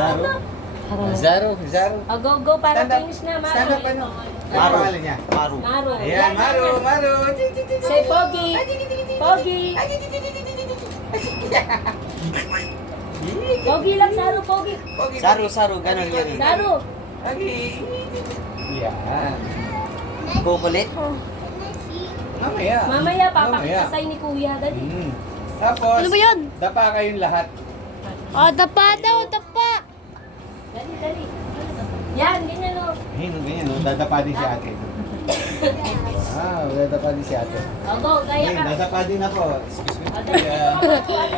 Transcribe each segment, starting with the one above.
Zaro. Zaro, Zaro. Oh, go, go, para Stand up. finish na, Maro. Stand up, ano? Ano Maru. pangalan niya? Maru. Maro. Ayan, Maru, Maru. Say Pogi. Pogi. Pogi lang, Saro, Pogi. Saru, saru, ganun, ganun. Saro. Lagi. Yan. Kukulit. Mamaya. Mamaya, papakita Mamaya. sa'yo ni Kuya. Dali. Mm. Tapos, Ano ba yan? dapa kayong lahat. Oh, dapa daw, dapa. Dali, dali. Yan, ganyan o. Ayun, ganyan, no? dadapa din si ate. Ah, dadapa din si ate. Oh, go, gaya Ayun, ka. dadapa din ako. Excuse me. Oh.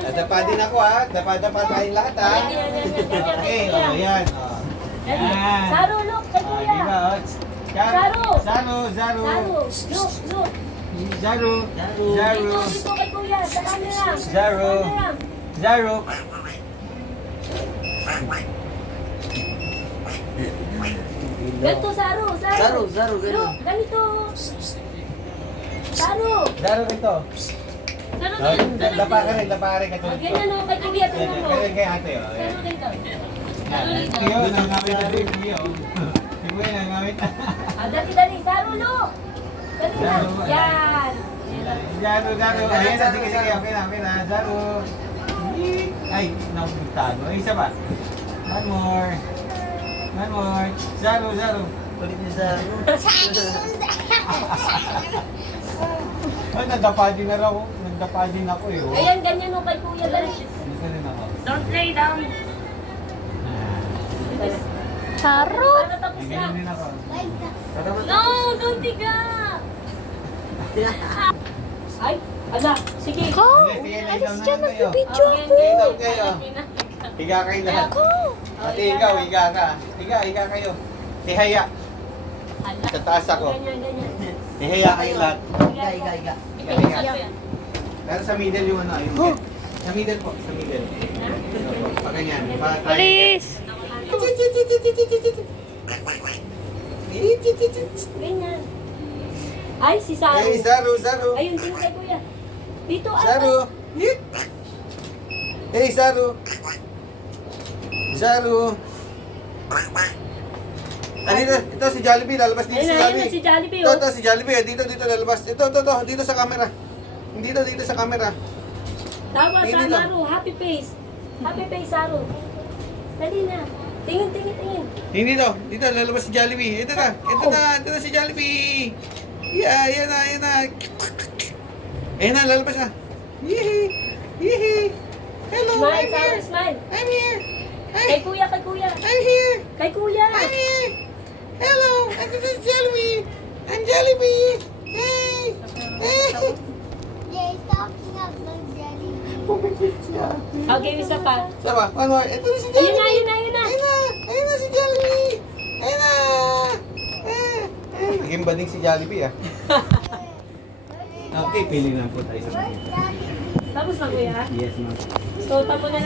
Dadapa din ako, ha? Dapa-dapa tayong lahat, ha? Ganyan, ganyan, ganyan, Okay, ganyan. oh, yan. Oh. Yan. Saro, look kay Ah, Kuya. Oh, Zaro. Zaro. Zaro, Zaro. Saro, look, look. Zaro. Zaro. Zaro. Dito, kay Kuya. Sa camera. Zaro. Camera. Zaro. Ganito, Saro, Saro. Zaro, ganun. Look, ganito. Saro. Zaro rito. Saro, Oh, ganito. dapa ka rin, dapa ka rin Oh, ganyan o, kay Kuya. Tingnan mo. Ganyan kay ate, oh. Saro ganito. Yan. Tiyo, nangamit na rin. Tiyo. Tiyo, nangamit na. Ah, dali, dali. Saro, look. Dali na. Saro. Yan. Zaro, Zaro. Ayan na, sige, sige. Okay na, okay na. Zaro. Ay, nakapagtago. Ay, isa ba? One more. One more. Zaro, Zaro. Kulit ni Saru. Ay, nadapa din na raw. Nadapa din ako eh. oh. Ayan, ganyan o kay Kuya. Dali. Dito rin ako. Don't lay down. Charo. Para tapos Ay, na. ganyan din ako. No, don't tiga. Ay, ala, sige. Lay Alis dyan, lang kayo. nagbibideo Okay, ako. Higa kayo lahat. Ko. Ate, ikaw, higa ka. Higa, higa kayo. Tihaya. Sa taas ako. Ganyan, ganyan. Tihaya kayo lahat. Iga, iga, iga. Higa, higa. Pero sa middle yung ano, yung Oh. Sa middle po, sa middle. Pag ganyan. pa- try- Alis. Ganyan. Ay, si Saro. Hey, Saru, Saru. Ayun, tingin kay Kuya. Dito. Saru. Hit. Hey, Saru. Saru. Ah, dito, ito si Jollibee, lalabas dito Ayun si ayun Jollibee. si Jollibee, Ito, oh. ito si Jollibee, eh, dito, dito lalabas. Ito, ito, ito, dito sa camera. Dito, dito sa camera. Tawa sa Tingin lang. Saro, happy face. Happy face, Saro. Dali na. Tingin, tingin, tingin. Hindi dito, dito lalabas si Jollibee. Ito na, ito na, ito na si Jollibee. Yeah, yan na, yan na. Ayan na, lalabas na. Yee, yee. Hello, Smile, I'm Saro, here. smile. I'm here. Kay Hi, Kuya, kay Kuya. I'm here. Kay Kuya. I'm here. Hello, and this is Jollibee. I'm Jollibee. Hey. Hey. Pumipit siya. Okay, isa pa. Sama, one more. Ito na si Ayun Jollibee. na, ayun na, ayun na. Ayun na! Ayun na si Jollibee! Ayun na! Naging bading si Jollibee ah. Okay, pili lang po tayo sa mga. Tapos na, Kuya. Yes, ma'am. So, tamo na